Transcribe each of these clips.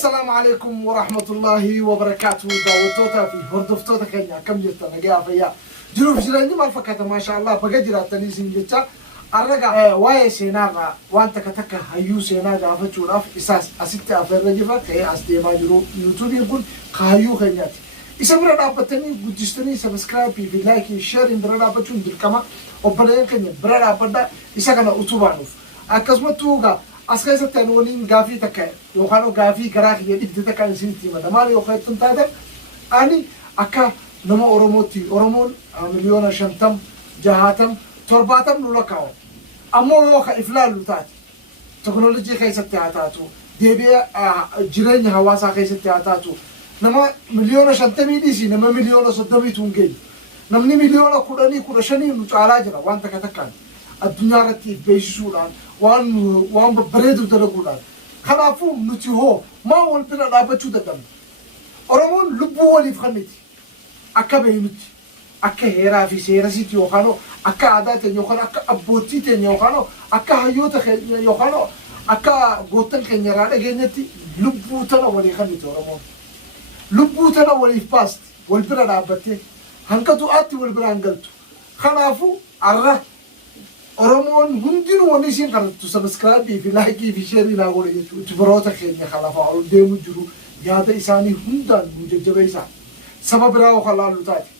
السلام عليكم ورحمة الله وبركاته. دعوتوتا في هردفتوتا كنيا كم جرت نجا فيا جروب جراني ما فكرت ما شاء الله بقى جرات تنيسين جتا الرجع واي سيناغا وانت كتك هيو سيناغا فتشوف إساس أسيت أفر رجفا كي أستي ما جرو يوتيوب يقول كهيو خنياتي إسمرنا دابتني بجستني سبسكرايب في لايك شير إن برنا بتشون بالكما وبرنا كنيا برنا بدا إسكنا أتوبانوف أكسمتوغا أسكيس التنوين غافي تكا يوخانو غافي غراخ يدي تكا نسيتي مدام يو خيتن تادا أني أكا نما أوروموتي أورومون مليون شنتم جهاتم ترباتم نولكاو أمو يوخا إفلال لتات تكنولوجي خيسة تاتاتو ديبيا جيرين هواسا خيسة تاتاتو نما مليون شنتمي ديسي نما مليون صدمي تونجي نمني مليون كوداني كودشاني نتعالى جرا وانت كتكان الدنيا رتي بيشولان وان بريدو تلقولان خلافو نتيهو ما هو البنا لابتشو دقم أرمون لبو ولي فخنتي أكا بيمتي أكا هيرا في سيرسيتي يوخانو أكا عاداتي يوخانو أكا أبوتيتي يوخانو أكا هيوتا يوخانو أكا غوتن خنيرانا جنتي لبو تلا ولي خنتي أرمون لبو تلا ولي فاست والبنا لابتي هنكتو آتي والبنا هنكتو خلافو عرّه أرمون هندين ونيسين كانت تسبسكرايب في لايك في شير لا غوري تبروتا خيني خلافا أو ديمو جرو يادا إساني هندان مججبه إسان سبب راو خلالو تاتي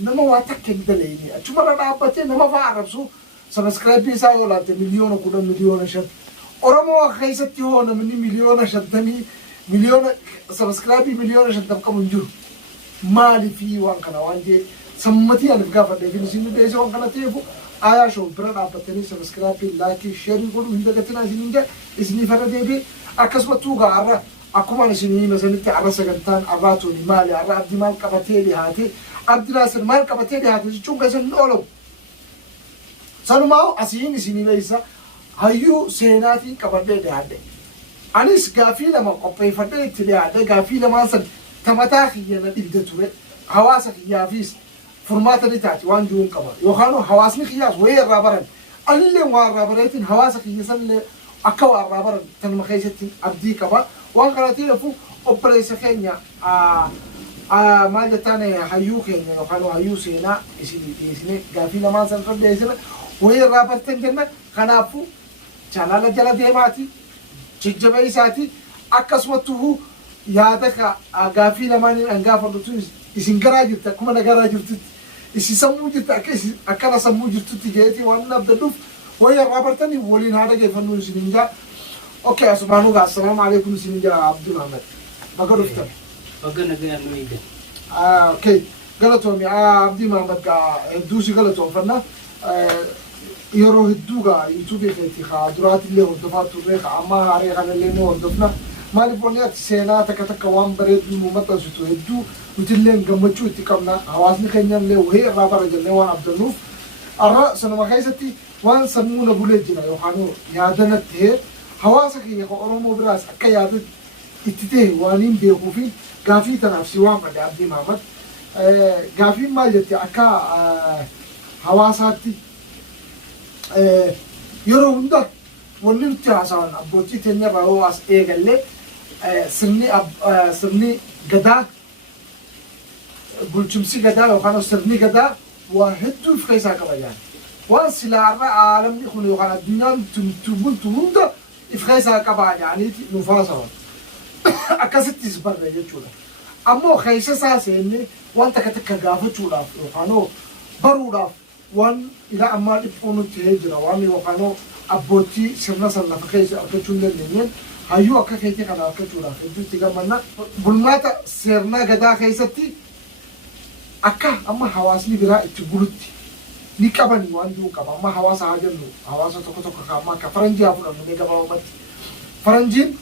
نما واتك كدليني أتمنى نابتي نما فاعربسو سبسكرايب إسان ولا مليون كودا مليون شد أرمو خيستي هو نمني مليون شدني مليون سبسكرايب مليون شد تبقى منجر مالي في وان كنا وانجي سمتي أنا بقى فديفينيشن ديسي وان كنا تيفو آیا شو برنا بتنی سبسکرایب لايك شير يقول ويندا كتنا زينجا اسمي فرده بي أكسبتوغا عرّا أكمل سني مثلا تعرّا سجنتان عرّاتوني مالي عرّا عبد مال كبتيلي هاتي عبد ناصر مال كبتيلي هاتي شو كذا نقوله سنماو أسيني سني بيسا هيو سيناتي كبتيلي هاتي أنيس غافي لما قبي فرده تلي هاتي غافي لما سن تمتاخي ينا إبدتوه حواسك يافيس فرمات اللي تاتي وان جون كبر يوخانو حواسني خياس وين رابرن اللي وان رابرتين حواسك يسل أكوا رابرن تنمخيستين أبدي كبر وان قراتي لفو أوبريس خينيا ما جتاني هيو خينيا يوخانو هيو سينا إسني قافي لما سنقر جيسنا وين رابرتين جنة خنافو جلالة جلالة ديماتي ججبه ساتي أكسمته يادك قافي لما ننقافر دتوس إسن جراجرت كم أنا جراجرت إسي سمو جرت أكنا سمو جرت تجيتي وأنا بدلوف ويا رابرتني ولين هذا كيف إنه سنينجا أوكي سبحان الله السلام عليكم سنينجا عبد المحمد بقول أفتح بقولنا جاي نويجا أوكي قالتهم يا عبد المحمد دوسي قالتهم فنا يروح الدوغا يوتيوب خيتي خادرات اللي هردفات الريخ عما هاريخ على اللي هردفنا مالي بونيات سينا تكتك وان بريد الممتاز تهدو وتلين قمتشو تكمنا حواسني خنيان لي وهي رابر جلني وان عبد النوف الرأس أنا ما خيستي وان سمونا بولجنا يوحانو يادنا تهير حواسك يخو أرومو براس أكا يادت اتتيه وانين بيخوفين قافي تنافسي وان قد عبدي محمد قافي مالجتي أكا حواساتي يرو هندك ونمتي عشان أبوتي تاني رأوا أس إيجالي سرني قدا بولشمسي قدا وخانو سرني قدا وهدو في خيسا كبيان وانسلا عالم يخون يخان الدنيا تمون ده في خيسا كبيان يعني نفاسا أكاسد تزبر يجولا أما خيسا ساسيني وانت كتك غافة جولا وخانو برولا وان إذا أما يبقونو تهجرا واني وخانو أبوتي سرنا سرنا فخيس أكتشون للنين هيو أكاكيتي كنا أكتشونا فيدو تيجا منا بلماتا سرنا غدا خيستي أكا أما حواسني برا اتبولتي نيكابني واندو كابا أما حواس عاجلو حواس توكو توكو كاما كفرنجي أفنا منيجا بامت فرنجين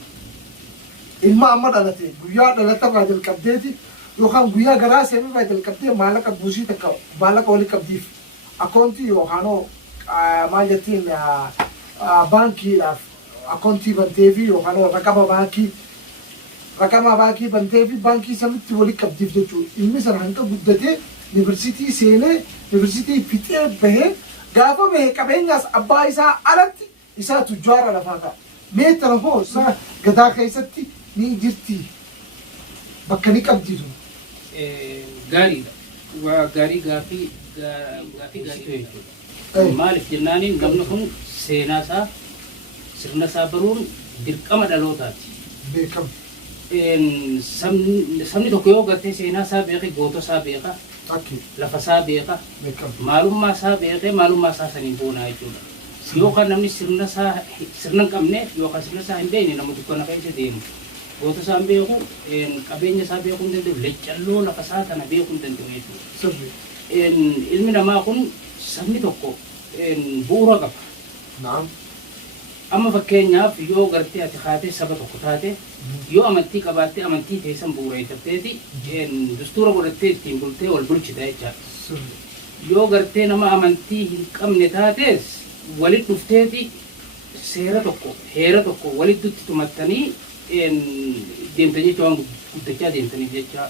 إلما أما دلتي بيا دلتا راجل كبديتي يوخان بيا غرا سيمي راجل كبدي مالك بوشي تكا بالك ولي كبديف أكونتي يوخانو ما جتين بانكي أكونتي بنتيفي يوخانو رقم بانكي بنتيفي بانكي سمت ولي كبديف جتو إلمي سرحنك بدته يونيفرسيتي سينة يونيفرسيتي فتية به غافة به كبين ناس أبا إسا ألت إسا تجار لفاقا ميتر هو إسا غدا خيستي ni jirti bakka ni qabdi sun. Gaariidha. Waa gaarii gaafii gaariitu jechuudha. Maaliif jennaaniin namni kun seenaa isaa sirna isaa baruun dirqama dhalootaati. Beekama. Sabni tokko yoo gartee seenaa isaa beeke goota isaa beeka. Lafa isaa beeka. Maalummaa isaa beekee maalummaa isaa saniin boonaa jechuudha. Yookaan namni sirna hin qabne yookaan sirna isaa hin beekne nama dukkana keessa deemu. Goota isaa hin beeku, qabeenya isaa beekuu hin danda'u, leccalloo lafa isaa kana beekuu hin danda'u jechuudha. Ilmi namaa kun sabni tokko bu'uura qaba. Naam. Amma fakkeenyaaf yoo gartee ati kaatee saba tokko taate yoo amantii qabaattee amantii teessan bu'uureeffatteeti dastuura godhattee ittiin bultee wal bulchita jechaadha. Yoo gartee nama amantii hin qabne taates walitti dhufteeti seera tokko heera tokko walitti tumattanii deemtanii waan guddachaa deemtanii jecha.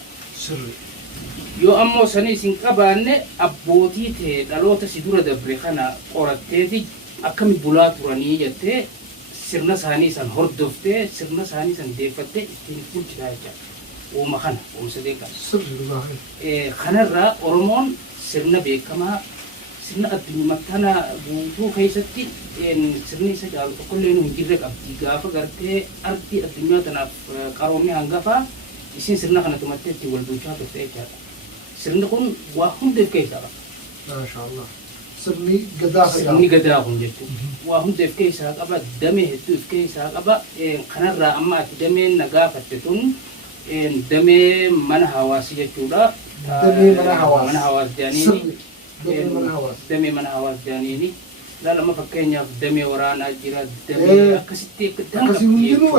Yoo ammoo sanis hin qabaanne abbootii ta'e dhaloota si dura dabre kana qoratteeti akkami bulaa turanii jettee sirna isaanii san hordoftee sirna isaanii san deeffattee ittiin bulchitaa jechaadha. Uuma kana uumsa deeqaa. Kanarraa Oromoon sirna beekamaa sirna addunyaa kana guutuu keessatti sirni isa caalu tokkollee nu hin jirre qabdi. Gaafa gartee ardi addunyaa tanaaf qaroomni hangafaa isin sirna kana tumattee ittiin wal bulchaa turte jechaadha. Sirni kun waa hundeef keessaa qaba. Maashaallah. Sirni gadaa fayyada. Sirni gadaa kun jechuudha. Waa hundeef keessaa qaba, damee hedduuf keessaa qaba. Kanarraa amma ati dameen na gaafatte tun damee mana hawaasii jechuudha. Damee mana hawaas. Mana hawaas jaaniini. Damee mana hawaas jaaniini. Laalama fakkeenyaaf damee waraanaa jira. Damee akkasitti akkasii hundinuu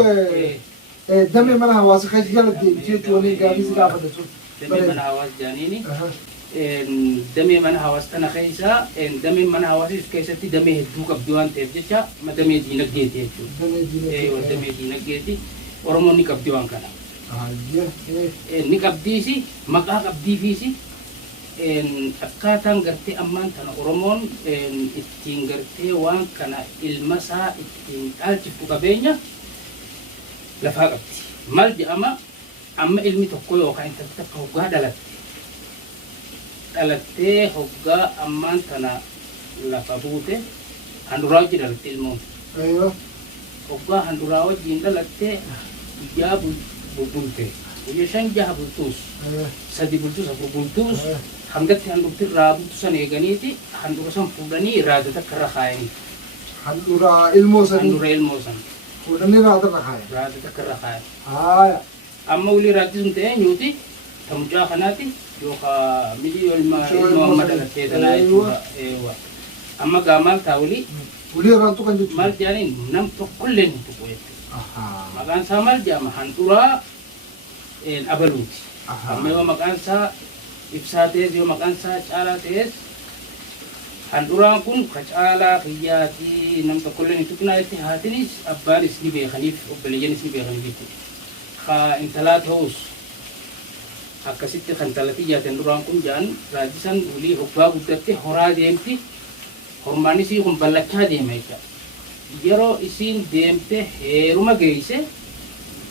damee mana hawaasa keessa jala deemtee jechuun gaarii si gaafate sun. Damee mana hawaas jaaniini. Damee mana hawaas tana keessa damee mana hawaasii keessatti damee hedduu qabdi waan ta'eef jecha damee diinagdeeti jechuudha. Damee diinagdeeti Oromoon ni qabdi waan kana. Ni qabdiisi maqaa qabdiifiisi akkaataan gartee ammaan tana Oromoon ittiin gartee waan kana ilma isaa ittiin dhaalchiftu qabeenya lafaa qabdi. Maal jedhama amma ilmi tokko yookaan intalli takka hoggaa dhalattee hoggaa ammaan tana lafa buute handuraa wajji dhalatte ilmoon. Hoggaa handuraa wajjiin dhalattee guyyaa bulbulte. Guyyaa 5 jaha bultuus. 3 bultuus 4 bultuus. Hangatti handurti irraa bultu san eeganiiti handura san fuudhanii raada takka irra kaayanii. Handura ilmoo san. Handura ilmoo san. Fuudhanii raada irra kaayan. Raada takka irra kaayan. Amma ulii raaddi sun ta'ee nyuuti tamucaa kanaati yookaan miji ilma amma dhalattee tanaa jechuudha. Amma gaamaal ta'a ulii. Ulii irraan tuqan jechuudha. Maal jedhaniin nam tokkollee hin tuqu jechuudha. Maqaan isaa maal jedhama handuraa abaluuti. Amma yoo maqaan isaa ibsaa ta'es yoo maqaan isaa caalaa ta'es handuraan kun ka caalaa kiyyaatii nam tokkollee hin tuqnaa jetti haatinis abbaanis ni beekaniif obboleeyyanis ni beekaniif jechuudha. Ka intalaa ta'us akkasitti kan intalatti iyyaate handuraan kun jaan raajjisan ulii hoggaa guddatte horaa deemti hormaanis kun ballachaa deema jechuudha. Yeroo isiin deemte heeruma geesse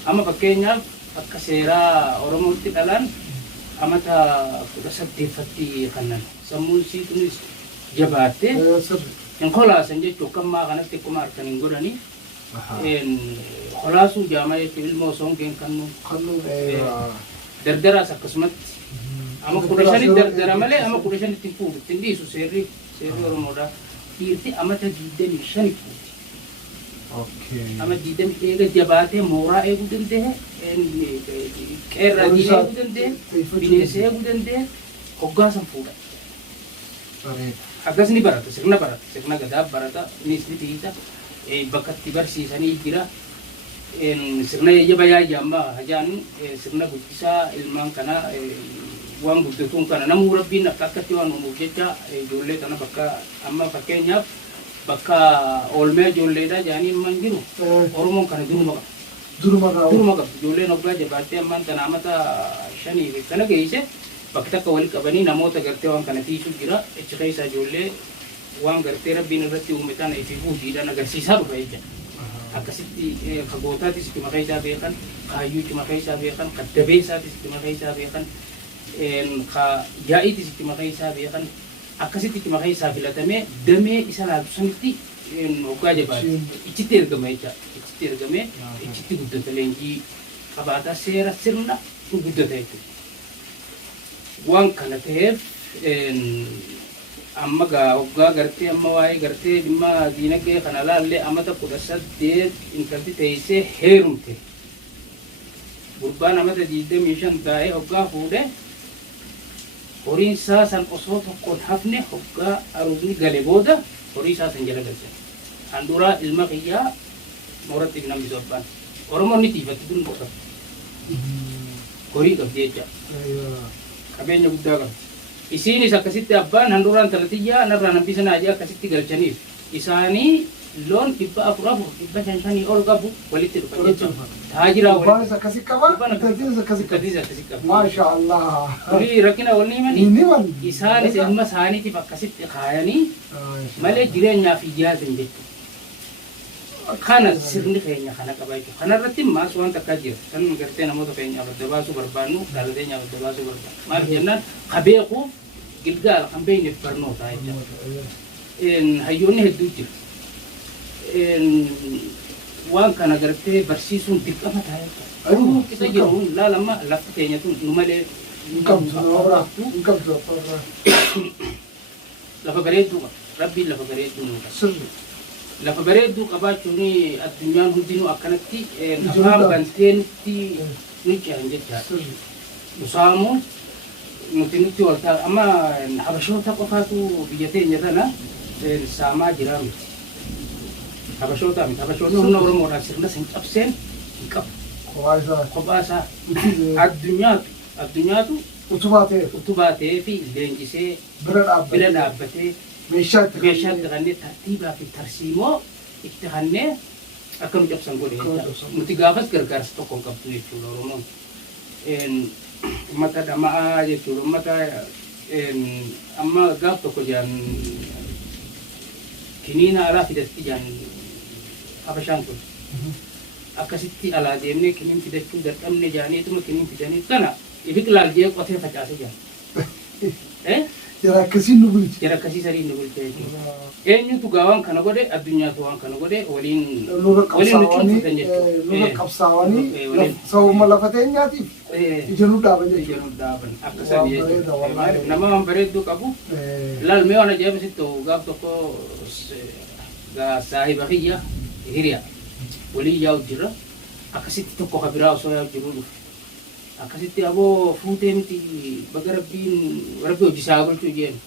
amma fakkeenyaaf akka seeraa Oromootti dhalaan amata 18 kannan sammuun isii tunis jabaatte hin kolaasan jechuun kammaa kanatti akkuma harkaniin godhanii kolaasuu jaamaa jechuun ilmoo soongeen kannuu dardaraas akkasumatti amma 15 dardara malee amma 15 fuudhu ittiin dhiisu seerri Oromoodhaa dhiirti amata 25 fuudhu. Ama diidam eega jabaatee mooraa eeguu danda'e qeerraa diinee eeguu danda'e bineensa eeguu danda'e hoggaasan fuudha. Akkas ni barata sirna gadaa barata innis ni tiisa bakka itti barsiisanii jira sirna yayya bayaayya amma hajaan sirna guddisaa ilmaan kana waan guddatuun kana namuu rabbiin akkatti waan uumuuf jecha ijoollee kana bakka amma fakkeenyaaf bakka oolmee ijoolleedha jaanii man jiru Oromoon kana duruma qaba ijoolleen hoggaa jabaattee ammaan tana amata 5 kana geesse bakka takka walitti qabanii namoota gartee waan kana tiisuu jira achi keessa ijoollee waan gartee rabbiin irratti uume tana ifi fuudhiidhaan agarsiisaa dhufa jecha akkasitti kagootaatis itti maqaa isaa beekan kaayyuu itti maqaa isaa beekan kaddabeessaatis itti maqaa isaa beekan ka yaa'iitis itti maqaa isaa beekan akkasitti itti maqaa isaa filatamee damee isa laatu sanitti hoggaa jabaate ichitti ergama jecha ichitti ergamee ichitti guddata leenjii qabaataa seera sirna guddata jechuudha. Waan kana ta'eef amma gaa hoggaa gartee amma waa'ee gartee dhimma diinagdee kana laallee amata 18 intalti teessee heerumte. Gurbaan amata 25 taa'ee hoggaa fuudhee horiin isaa san osoo tokkoon hafne hoggaa aruusni gale booda horii isaa san jala galche. Handuraa ilma kiyyaa mooratti namni sobbaan. Oromoon ni tiifatti dun boqotu. Horii qabdi jecha. Qabeenya guddaa qabdi. Isiinis akkasitti abbaan handuraan talatiyyaa narraa nambisa naajii akkasitti galchaniif isaanii loon 400 ol qabu walitti dhufan jechuudha. Taajiraa walitti akkasii qaba. Akkasitti qaba. Maasha Allah. Horii rakkina wal ni mani. Isaanis ilma isaaniitiif akkasitti kaayanii malee jireenyaaf iyyaatin jechuudha. Kana sirni keenya kana qaba jechuudha. Kanarratti maas waan takkaa jira. Kan gartee namoota keenyaaf adda baasuu barbaannu dhaalateenyaaf adda baasuu barbaannu. Maal jennaan qabeekuuf gilgaala kan beeyneef barnootaa jechuudha. Hayyoonni hedduu jira. Waan kana gartee barsiisuun dirqama ta'a jechuudha. Isa jiru laalama lafti keenya tun nu malee lafa bareedduu qaba. Rabbiin lafa bareedduu nu qaba. Lafa bareedduu qabaachuun addunyaan hundinuu akkanatti afaan banteenitti nu cehan jechaadha. Nusaamuun nuti wal ta'a. Amma habashoota qofaatu biyya teenya tana saamaa jiraa miti. Habashoota miti. Habashoonni humna Oromoodhaan sirna san cabseen hin qabu. Kophaa isaa addunyaatu utubaa ta'ee fi leenjisee bira dhaabbatee meeshaatti kanneen tartiibaa fi tarsiimoo itti kanneen akka nu cabsan godhe jechuudha. Nuti gaafas gargaarsa tokko hin qabdu jechuudha Oromoon. Uummata dhama'aa jechuudha. Uummata amma gaaf tokko jedhan kiniina alaa fidatti jedhan habashaan kun. Akkasitti alaa deemnee kiniin fidachuu dadhabne jedhaniituma kiniin fidanii kana ibiqilaal jee qotee facaase jedhan. Jara akkasiin nu bulche. Jara akkasii sadiin nu bulche jechuudha. Eenyutu gaa waan kana godhe addunyaatu waan kana godhe waliin nu cuunfatan jechuudha. Lura qabsaawanii sababuma lafa teenyaatiif ija nu dhaaban jechuudha. Ija nu dhaaban akkasanii jechuudha. Nama waan bareedduu qabu laalmee waan ajaa'ibsitti ta'u gaaf tokko saahiba kiyya hiriyaa walii yaa'u jira akkasitti tokko ka biraa osoo yaa'u jiru dhufe. Akkasitti aboo fuutee miti baga rabbi hojisaa bulchuu jeenu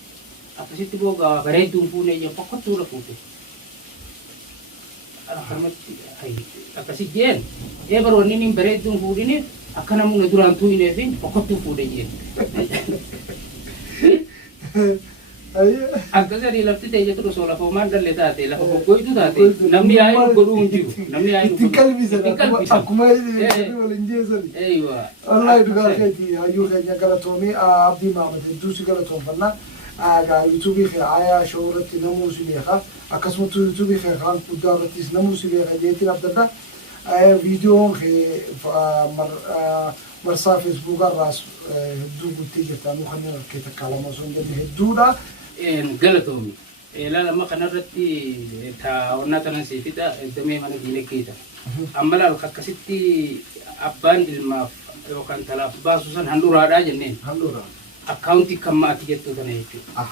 akkasitti booga bareedduun fuunee jeen fokkottuudha fuute. Akkasi jeen baroonni niin bareedduun fuudhiniif akka namni duraan tuu'ineefin fokkottuu fuudhe jeen. Akkasanii lafti ta'e jettu osoo lafa homaan dalle taate lafa goggoytu taate namni yaa'ee godhuu hin jiru. Namni yaa'ee ittiin qalbisan akkuma waliin jeesani. Wallahi dhugaa keeti hayyuu keenya galatoomii abdii maammate hedduu si galatoonfannaa. Yuutuubii kee aayaa shoo irratti namuu si beeka. Akkasumas yuutuubii kee kan guddaa irrattis namuu si beeka jeetiin abdadda. Viidiyoon kee marsaa feesbuukaa irraas hedduu guuttee jirta. Nu kanneen harkee takkaa lama osoo hin jenne hedduudha. Galatoomi. Laalama kanarratti taa'onnaa tanan seefidha damee mana diinagdeeta. Amma laal akkasitti abbaan ilmaaf yookaan talaaf baasu san handuraadhaa jenneen. Handuraa. Akkaawuntii kan maatii jettuu kana jechuudha.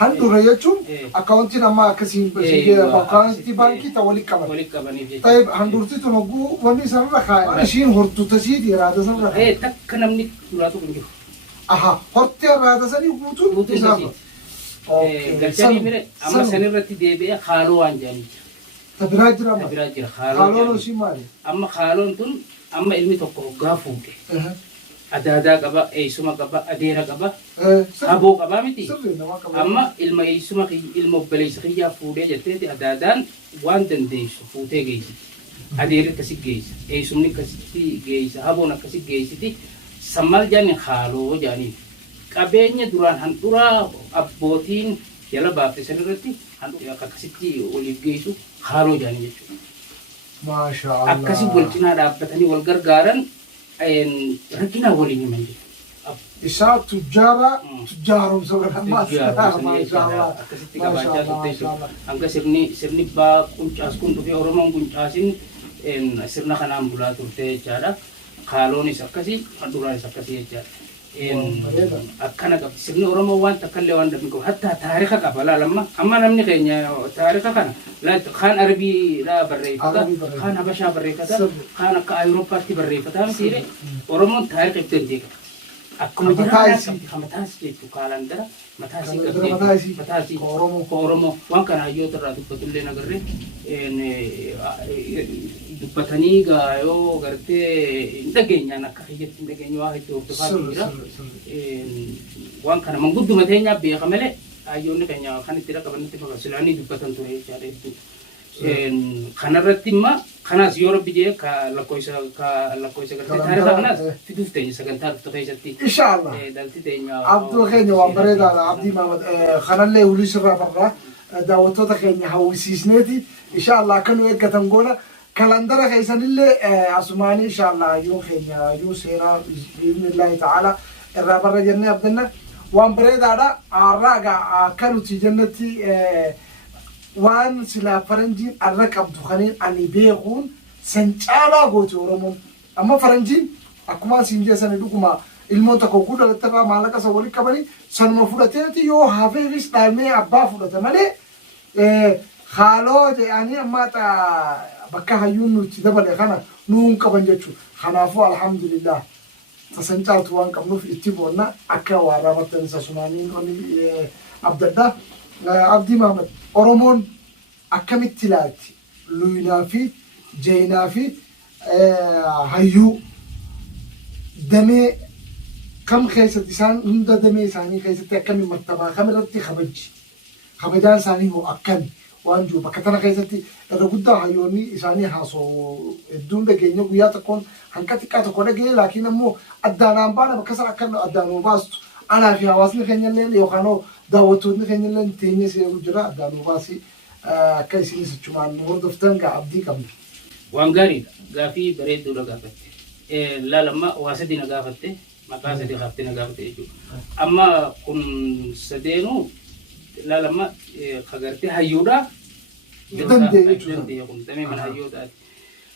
Handura jechuun akkaawuntiin amma akkasiin akkaawuntii baankii ta'e walitti qaban. Walitti qabaniif jechuudha. Handurti tun hogguu wanni sanarra kaa'e ishiin hortuuta siiti raada sanarra kaa'e. Takka namni duraatu kun jiru. Hortee raada sanii guutuun isaaf. Galchanii mire amma sanirratti deebi'ee haaloo waan jedhanii jira. Tabiraa jira amma. Tabiraa jira haaloon ishii maali? Amma haaloon tun amma ilmi tokko hoggaa fuudhe. Adaadaa qaba, eessuma qaba, adeera qaba, haboo qaba miti. Amma ilma eessuma ilma obboleessa kiyyaa fuudhee jetteeti adaadaan waan dandeessu fuutee geessiti. Adeerri akkasi geessa, eessumni akkasitti geessa, haboon akkasi geessiti. Sammal jaani haaloo jaaniif. Qabeenya duraan handuraa abbootiin jala baafte sanirratti handura akkasitti oliif geessu haaloo jaanii jechuudha. ما شاء الله akkasi wal cinaa dhaabbatanii wal gargaaran rakkina waliin himan jiru. إشارة تجارة تجارهم سوى ما شاء الله ما شاء الله angka sirni ba kuncas kun tufi oromoon kuncaasin sirna kanaan bulaa turte jechaadha. Kaaloonis akkasi haduraanis akkasi jechaadha. Akkana qabdi sirni oromoo waan takkallee waan dhabni qabu hatta taarika qaba laalamma amma namni keenya taarika kana kaan arabii dhaa barreeffata kaan habashaa barreeffata kaan akka awurooppaatti barreeffata mitiire oromoon taarika ibdan jeeqa. Akkuma jiraatan mataas jechuun kaalandara mataasii qabdi mataasii Oromoo waan kana hayyoota irraa dubbatullee nagarree dubbatanii gaayoo gartee hin dhageenyaan akka hiyyatti hin dhageenye waa hedduu hordofaa jira waan kana mangudduma teenyaa beeka malee hayyoonni keenya kan itti dhaqabanitti fakkaasilaanii dubbatan ture jechaadha hedduu. Kanarratti immoo kanas yoo rabbi jee ka lakkoisa gartee taarika kanas fiduuf teenya sagantaa dhuftu keessatti inshallah dalti teenya abduu keenya waan bareedaadha abdii maamad kanallee ulii sirraa barraa daawwattoota keenya hawwisiisneeti inshallah akkanu eeggatan goona kalandara keessanillee asumaanii inshallah yoo keenya yoo seeraa biidhnillahi ta'ala irraa barra jennee abdanna waan bareedaadha arraaga akkanuti jennatti waan sila faranjiin arra qabdu kaniin ani beekuun san caalaa gooti oromoon amma faranjiin akkuma siin jeesani dhuguma ilmoon tokko guddalattaba maallaqa isa walitti qabanii sanuma fudhateeti yoo hafeefis dhaabnee abbaa fudhata malee haaloo jedhanii amma bakka hayyuun nuti dabale kana nuun qaban jechuudha. Kanaafuu alhamdulillah tasan caaltu waan qabnuuf itti boonna akka waa raamatan isa sumaaniin abdaddaa abdii maamad oromoon akkamitti ilaalti luynaa fi jeynaa fi hayyuu damee kam keessatti isaan hunda damee isaanii keessatti akkami martabaa kamirratti kabajaan isaanii hoo akkami waan jiru bakka tana keessatti irra guddaa hayyoonni isaanii haasoo hedduun dhageenya guyyaa tokkoon hanqa xiqqaa tokko dhagee laakiin ammoo addaanaan baana bakka sana akka addaanuu baastu anaa fi hawaasni keenyallee yookaan daawwattoonni keenyallee teenyee seeruu jira addaanuu baasii akka isinis achumaan hordoftan gaa abdii qabna. Waan gaariidha gaafii bareedduudha gaafatte laalamma waa sadii na gaafatte maqaa sadii gaafatte na gaafatte jechuudha. Amma kun sadeenuu laalamma kagartee hayyuudha. Dandee kun damee mana hayyuudhaati.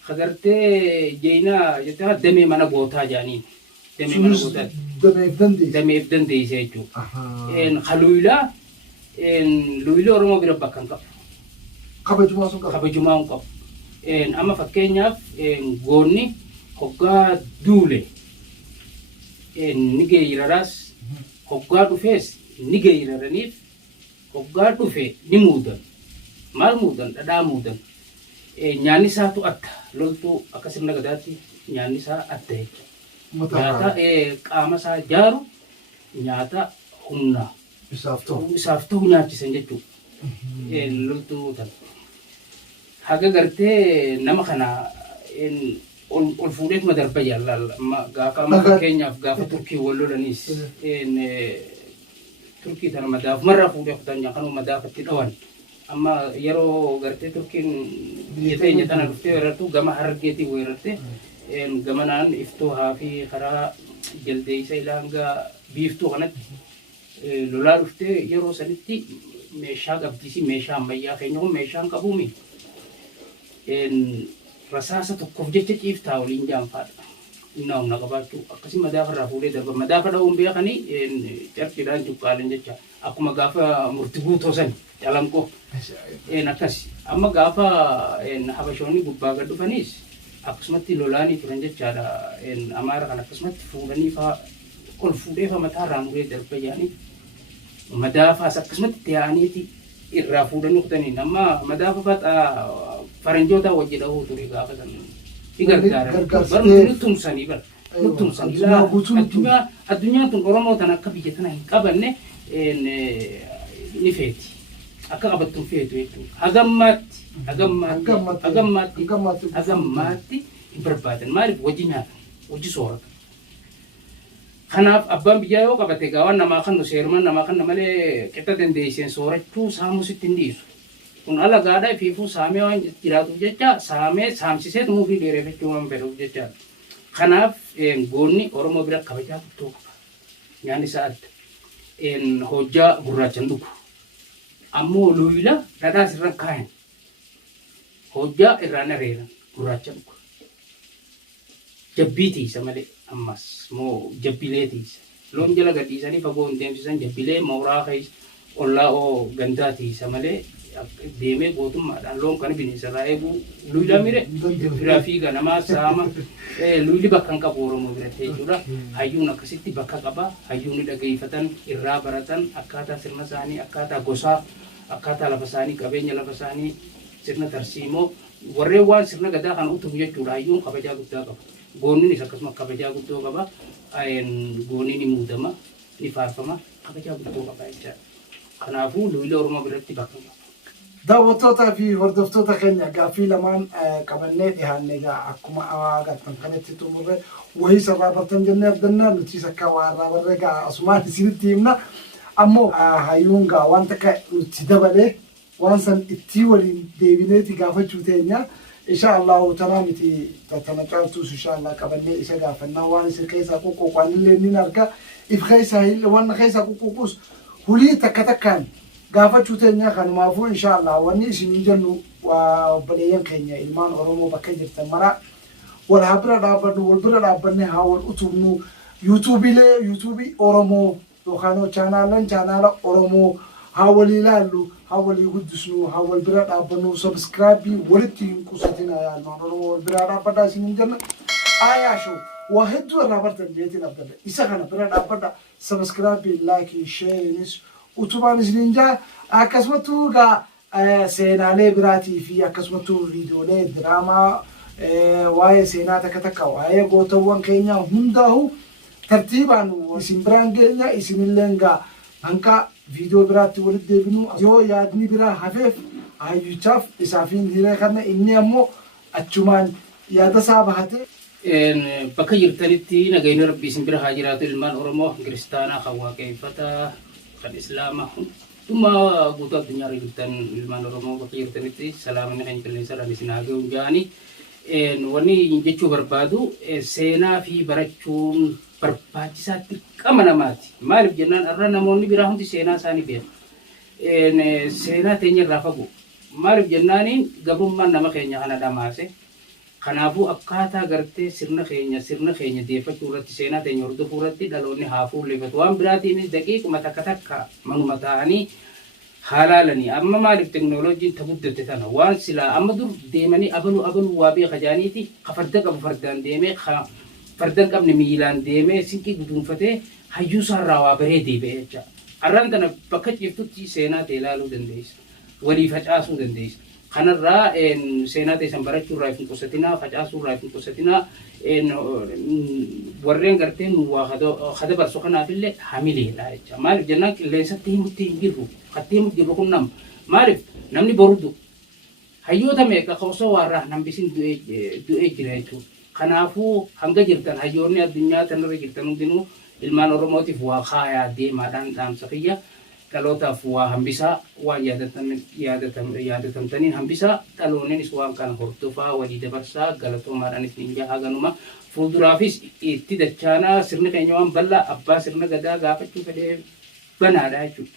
Kagartee jeynaa jettee damee mana gootaa jaaniin. Damee mana gootaati. Dameef dandeessee jechuudha. Haluilaa luilaa Oromoo bira bakka hin qabu. Kabajumaa sun qabu. Kabajumaa hin qabu. Amma fakkeenyaaf goonni hoggaa duule ni geeyiraraas hoggaa dhufees ni geeyiraraniif hoggaa dhufe ni muudan. Maal muudan? Dhadhaa muudan. Nyaanni isaatu atta loltuu akka sirna gadaatti nyaanni isaa atta jechuudha. Nyaata qaama isaa jaaru nyaata humnaa isaaf ta'u nyaachisan jechuudha. Loltuu tan haga gartee nama kana ol fuudheetuma darba jaallalla gaafa amma fakkeenyaaf gaafa turkii wal lolaniis turkii tana madaafumarraa fuudhee kutan kanuma madaafatti dhawan amma yeroo gartee turkiin biyya teenya tana dhuftee weerartu gama harargeetii weerarte gamanaan iftoohaa fi karaa jaldeessa ilaa hanga biiftuu kanatti lolaa dhuftee yeroo sanitti meeshaa qabdiisi meeshaa ammayyaa keenya kun meeshaan qabuumi rasaasa tokkoof jecha ciiftaa waliin jaanfaadha. Innaa humna qabaachuu akkasii madaafa irraa fuudhee darba madaafa dha'uun beekanii carqiidhaan cuqqaalan jecha akkuma gaafa murti guutoo sani calanqoo akkas amma gaafa habashoonni gubbaa gad dhufaniis akkasumatti lolaanii turan jechaadha. Amaara kan akkasumatti fuudhanii faa ol fuudhee fa mataa irraa muree darba yaanii madaafaas akkasumatti taa'aniiti irraa fuudhanii kutaniin amma madaafa faxaa faranjoota wajji dhahuu ture gaafa san ni gargaaran barumti nuttumsanii bara nuttumsanii addunyaan tun Oromoo tan akka biyya tana hin qabanne ni feeti akka qabattuun feetu jechuudha. Hagammaatti hin barbaadan maaliif wajji nyaatan wajji soorata. Kanaaf abbaan biyyaa yoo qabate gaawwan namaa kan seeruman namaa kan malee qixa dandeesseen soorachuu saamusitti hin dhiisu. kun alagaadha fiifuu saamee waan jiraatuuf jecha saamsisee tumuu dheereffachuu waan fedhuuf jecha. Kanaaf goonni Oromoo bira kabajaa guddoo qaba. Nyaanni isaa adda. Hojjaa gurraachan dhugu. Ammoo luuyila dhadhaa sirra kaayan. Hojjaa irraan areeran gurraachan dhugu. Jabbii tiisa malee ammas moo jabbilee tiisa. Loon jala gadhiisanii fagoo hin deemsisan jabbilee mooraa keessa ollaa gandaa tiisa malee deemee gootummaadhaan loon kana bineensarraa eeguu luuyila mire biraa fiiga namaa saama luuyili bakka hin qabu Oromoo biratti jechuudha. Hayyuun akkasitti bakka qaba. Hayyuun dhageeffatan irraa baratan akkaataa sirna isaanii akkaataa gosaa akkaataa lafa isaanii qabeenya lafa isaanii sirna tarsiimoo warreen waan sirna gadaa kan utubu jechuudha. Hayyuun kabajaa guddaa qaba. Goonnis akkasuma kabajaa guddoo qaba. Goonni ni muudama ni faarfama kabajaa guddoo qaba jechuudha. Kanaafuu luuyila Oromoo biratti bakka qaba. Daawwattootaa fi hordoftoota keenya gaaffii lamaan qabannee dhiyaanne akkuma agartan kanatti xumurre wayii sarraa bartan jennee abdannaa nuti akka waarraa warra asumaan isinitti himna. Ammoo hayyuun waan takka nuti dabalee waan san itti waliin deebineeti gaafachuu teenya. Inshaallah tanaa miti tana caaltuus inshaallah qabannee isa gaafannaa waan isa keessaa qoqqooqaan illee ni arga. If keessaa waan keessaa qoqqooquus hulii takka takkaan gaafachuu teenya kanumaafuu inshaallah wanni isin jennu obboleeyyan keenya ilmaan Oromoo bakka jirtan mara wal haa bira dhaabbannu wal bira dhaabbanne haa wal utubnu yuutuubii Oromoo yookaan chaanaala Oromoo haa walii ilaallu haa walii guddisnu haa wal bira dhaabbannu sabskraabii walitti hin qusatina ilmaan Oromoo wal bira dhaabbadhaa isin jenna aayaa show waa hedduu irraa bartan jeetiin abdalla isa kana bira dhaabbadha sabskraabii laayikii sheerinis utubaan isiniinjaa akkasumattuu seenaalee biraatii fi akkasumattuu viidiyoolee diraamaa waa'ee seenaa takka takka waa'ee gootawwan keenyaa hundaa'u tartiibaan isin biraan geenya isinilleen hanqa viidiyoo biraatti walitti deebinu yoo yaadni biraa hafeef hayyuchaaf isaafiin hiree kana inni ammoo achumaan yaada isaa bahate. Bakka jirtanitti nagayni rabbii isin bira haa jiraatu ilmaan Oromoo kiristaanaa kan waaqeffataa kan islaamaa hundummaa guutuu addunyaarra jirtan ilmaan Oromoo bakka jirtanitti salaamni kan qilleensarraan isin haa ga'uun jaanii. Wanni jechuu barbaadu seenaa fi barachuun barbaachisaatti qama namaati. Maaliif jennaan irra namoonni biraa hundi seenaa isaanii beeku. Seenaa teenya irraa fagoo. Maaliif jennaaniin gabrummaan nama keenya kana dhamaase. Kanaafuu akkaataa gartee sirna keenya deeffachuu irratti seenaa teenya hordofuu irratti dhaloonni haa fuulleffatu. Waan biraatiin daqiiquma takka takka manuma ta'anii haalaalanii amma maaliif teknooloojiin guddate tana waan silaa amma dur deemanii abaluu waa beeka jaaniiti farda qabu fardaan deemee fardan qabne miilaan deemee sinqii guduunfatee hayyuu isaarraa waa baree deebi'ee jecha. Arraan tana bakka ciiftutti seenaa ta'e ilaaluu dandeessa. Walii facaasuu dandeessa. Kanarraa seenaa ta'e san barachuu irraa hin qusatinaa facaasuu irraa hin qusatinaa warreen gartee waa hada barsu kanaafillee hamileedha jecha. Maaliif jennaan qilleensatti himutti hin jirru. Katti himutti jirru kun maaliif namni bordu hayyoota meeqa osoo warraa nambisin du'ee jira jechuudha. Kanaafuu hanga jirtan hayyoonni addunyaa tanarra jirtan hundinuu ilmaan Oromootiif waa kaayaa deemaadhaan dhaamsa kiyya. Dhalootaaf waa hambisaa waan yaadatamtaniin hambisaa dhaloonnis waan kana hordofaa walii dabarsaa galatoomaadhaanis ni jaha ganuma fuulduraafis itti dachaanaa sirni keenya waan bal'aa abbaa sirna gadaa gaafachuu fedhee banaadha jechuudha.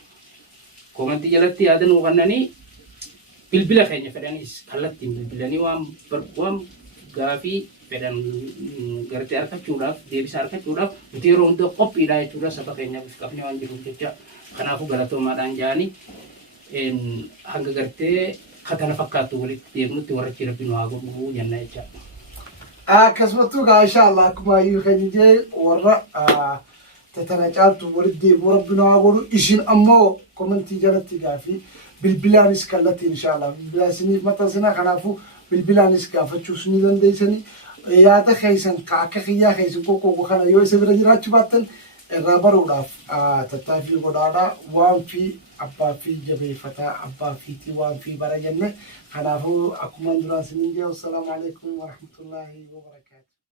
Komantii jalatti yaadanuu kannanii bilbila keenya fedhanis kallattiin bilbilanii waan gaafii fedhan gartee argachuudhaaf deebisa argachuudhaaf nuti yeroo hunda qophiidha jechuudha saba keenyaaf qabnee waan jiruuf jecha. Kanaafuu galatoomaadhaan jaanii hanga gartee katana fakkaatu walitti deemnutti warra rabbi nu haa godhu jenna jechaadha. Akkasumattuu inshaallah akkuma iyyuu kan jee warra tatana caaltu walitti deemu rabbi nu haa godhu isin ammoo komentii jalatti gaafii bilbilaanis kallattiin inshaallah bilbilaa isiniif maxxansinaa kanaafuu bilbilaanis gaafachuus ni dandeessanii yaada keessan akka kiyyaa keessan qoqqooqoo kana yoo isa bira jiraachuu baattan irraa baruudhaaf tattaaffii godhaadhaa waan fi abbaa fi jabeeffataa abbaa fiitii waan fi bara jenne kanaafuu akkuma duraan isiniin jedhu assalaamu alaikum warahmatullaahi wabarakaatuh.